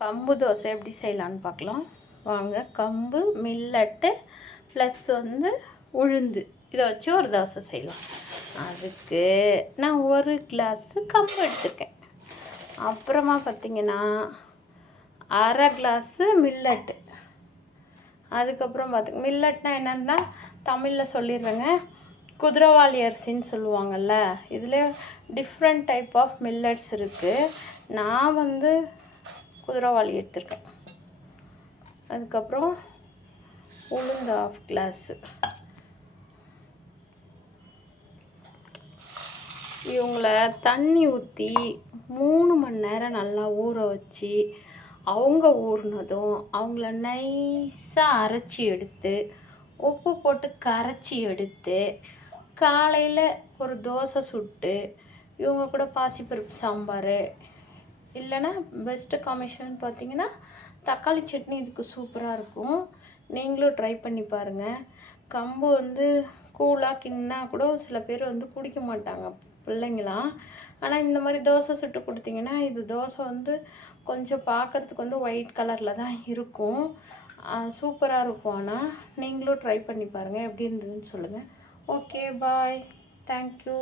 கம்பு தோசை எப்படி செய்யலான்னு பார்க்கலாம் வாங்க. கம்பு, மில்லட்டு ப்ளஸ் உளுந்து இதை வச்சு ஒரு தோசை செய்யலாம். அதுக்கு நான் 1 கிளாஸு கம்பு எடுத்துருக்கேன். அப்புறமா பார்த்திங்கன்னா 1/2 கிளாஸு மில்லட்டு. அதுக்கப்புறம் பார்த்திங்க மில்லட்னா என்னென்னா தமிழில் சொல்லிடுறேங்க. குதிரைவாலி அரிசின்னு சொல்லுவாங்கள்ல, இதில் டிஃப்ரெண்ட் டைப் ஆஃப் மில்லட்ஸ் இருக்குது. நான் குதிரைவாலி எடுத்துருக்கேன். அதுக்கப்புறம் உளுந்து 1/2 கிளாஸு. இவங்களை தண்ணி ஊற்றி 3 மணி நேரம் நல்லா ஊற வச்சு, அவங்க ஊறினதும் அவங்கள நைஸாக அரைச்சி எடுத்து உப்பு போட்டு கரைச்சி எடுத்து காலையில் ஒரு தோசை சுட்டு இவங்க கூட பாசிப்பருப்பு சாம்பார், இல்லைன்னா பெஸ்ட்டு காம்பினேஷன் பார்த்திங்கன்னா தக்காளி சட்னி இதுக்கு சூப்பராக இருக்கும். நீங்களும் ட்ரை பண்ணி பாருங்கள். கம்பு கூலாக கின்னா கூட சில பேர் குடிக்க மாட்டாங்க பிள்ளைங்களாம். ஆனால் இந்த மாதிரி தோசை சுட்டு கொடுத்தீங்கன்னா, இது தோசை கொஞ்சம் பார்க்குறதுக்கு ஒயிட் கலரில் தான் இருக்கும். சூப்பராக இருக்கும். ஆனால் நீங்களும் ட்ரை பண்ணி பாருங்கள், எப்படி இருந்ததுன்னு சொல்லுங்கள். ஓகே, பாய், தேங்க்யூ.